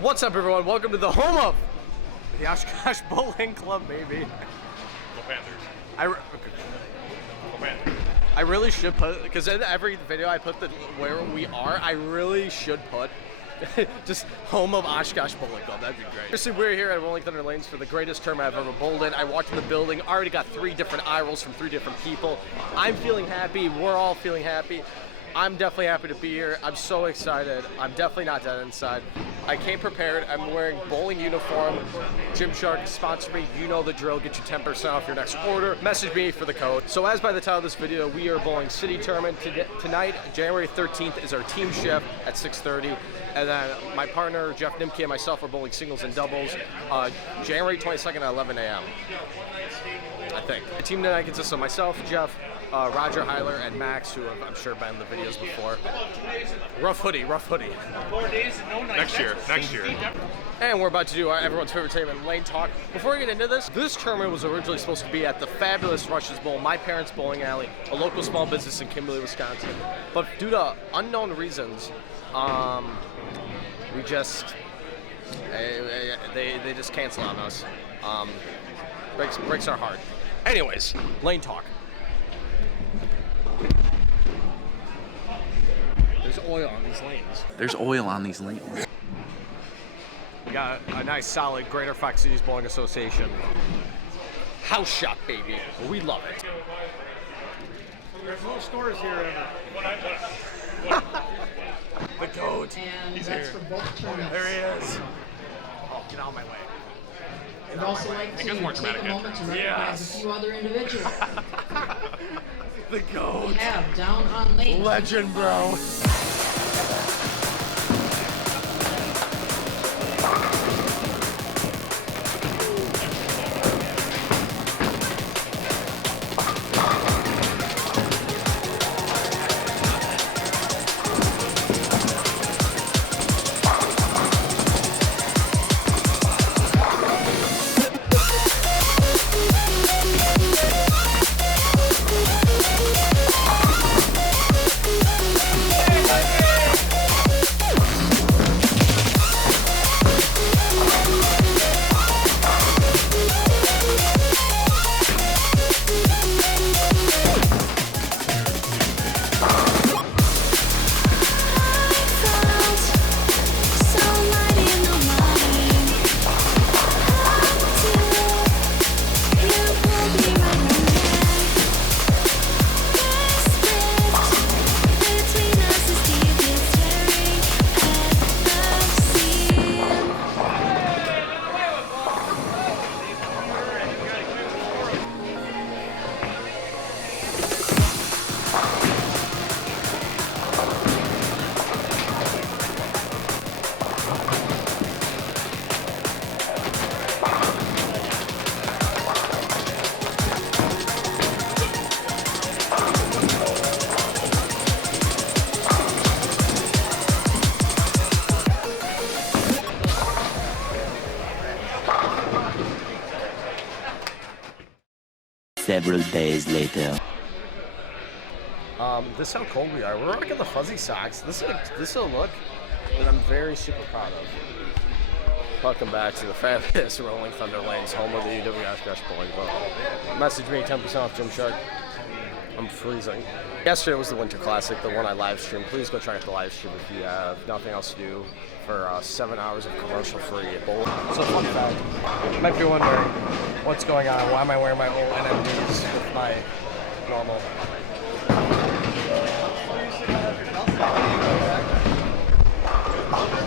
What's up, everyone? Welcome to the home of the Oshkosh Bowling Club, baby. Go Panthers. Go Panthers. I really should put, because in every video I put where we are, I really should put just home of Oshkosh Bowling Club. That'd be great. Obviously, we're here at Rolling Thunder Lanes for the greatest tournament I've ever bowled in. I walked in the building, already got 3 different eye rolls from 3 different people. I'm feeling happy. We're all feeling happy. I'm definitely happy to be here. I'm so excited. I'm definitely not dead inside. I came prepared. I'm wearing bowling uniform. Gymshark sponsor me. You know the drill. Get you 10% off your next order. Message me for the code. So as by the title of this video, we are bowling City Tournament. Tonight, January 13th, is our team shift at 6:30. And then my partner, Jeff Nimke, and myself are bowling singles and doubles. January 22nd at 11 a.m. I think. The team tonight consists of myself, Jeff, Roger Heiler, and Max, who have, I'm sure, been in the videos before. Rough hoodie. 4 days and no nights. Next year. And we're about to do everyone's favorite tournament, Lane Talk. Before we get into this tournament was originally supposed to be at the fabulous Rush's Bowl, my parents' bowling alley, a local small business in Kimberly, Wisconsin. But due to unknown reasons, we just, they just canceled on us. Breaks our heart. Anyways, Lane Talk. There's oil on these lanes. We got a nice, solid Greater Fox Cities Bowling Association house shop, baby. We love it. There's no stores here ever. The goat. And He's that's here. for both tournaments. There he is. Oh, get out of my way. I'd also like to goes more take a dramatic moment to recognize Yes. a few other individuals. The goat. We have down on Lane. Legend, bro. Several days later. This is how cold we are. We're rocking the fuzzy socks. This is a look that I'm very super proud of. Welcome back to the fabulous Rolling Thunder Lanes, home of the UW Oshkosh Bowling Club. Message me 10% off Gymshark. I'm freezing. Yesterday was the Winter Classic, the one I live streamed. Please go check out the live stream if you have nothing else to do for 7 hours of commercial free at bowling. So fun fact, you might be wondering what's going on. Why am I wearing my old NMDs with my normal?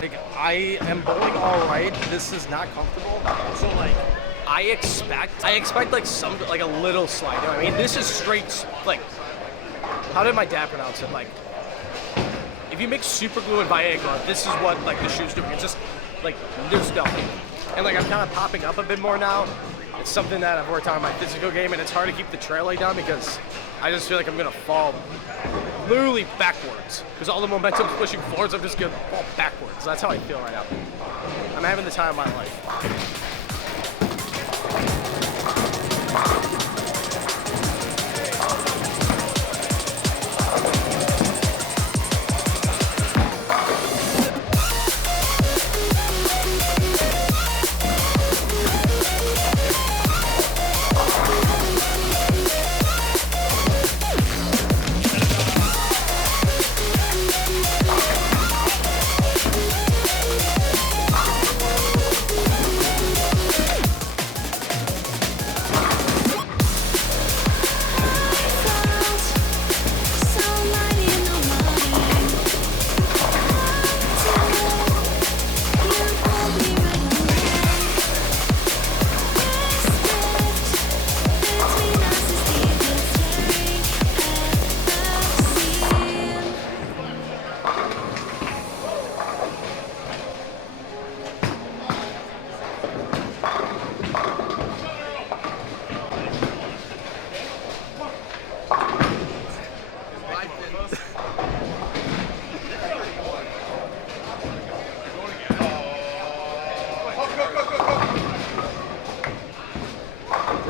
Like, I am bowling all right. This is not comfortable. So like, I expect like a little slide. You know what I mean? This is straight. Like, how did my dad pronounce it? Like, if you mix super glue and Viagra, this is what like the shoes do. It's just like there's nothing. And like I'm kind of popping up a bit more now. It's something that I've worked on in my physical game, and it's hard to keep the trail leg down because I just feel like I'm gonna fall literally backwards. Because all the momentum's pushing forwards, I'm just gonna fall backwards. That's how I feel right now. I'm having the time of my life.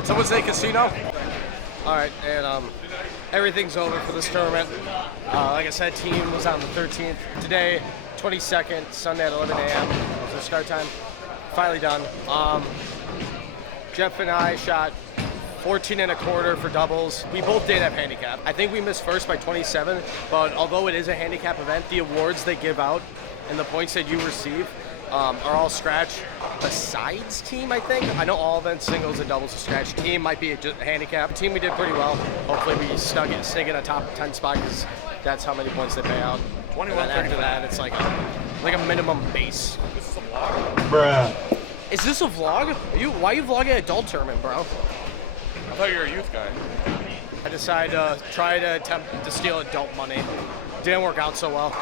Someone say casino? All right, and everything's over for this tournament. Like I said, team was on the 13th. Today, 22nd, Sunday at 11 a.m. was the start time. Finally done. Jeff and I shot 14 and a quarter for doubles. We both did have handicap. I think we missed first by 27, but although it is a handicap event, the awards they give out and the points that you receive are all scratch besides team, I think. I know all events, singles and doubles are scratch. Team might be just a handicap. Team, we did pretty well. Hopefully we sneak in a top 10 spot because that's how many points they pay out. 21, and then after that, it's like a minimum base. This is a vlog. Bruh. Is this a vlog? Why are you vlogging a adult tournament, bro? I thought you were a youth guy. I decided to try to attempt to steal adult money. Didn't work out so well.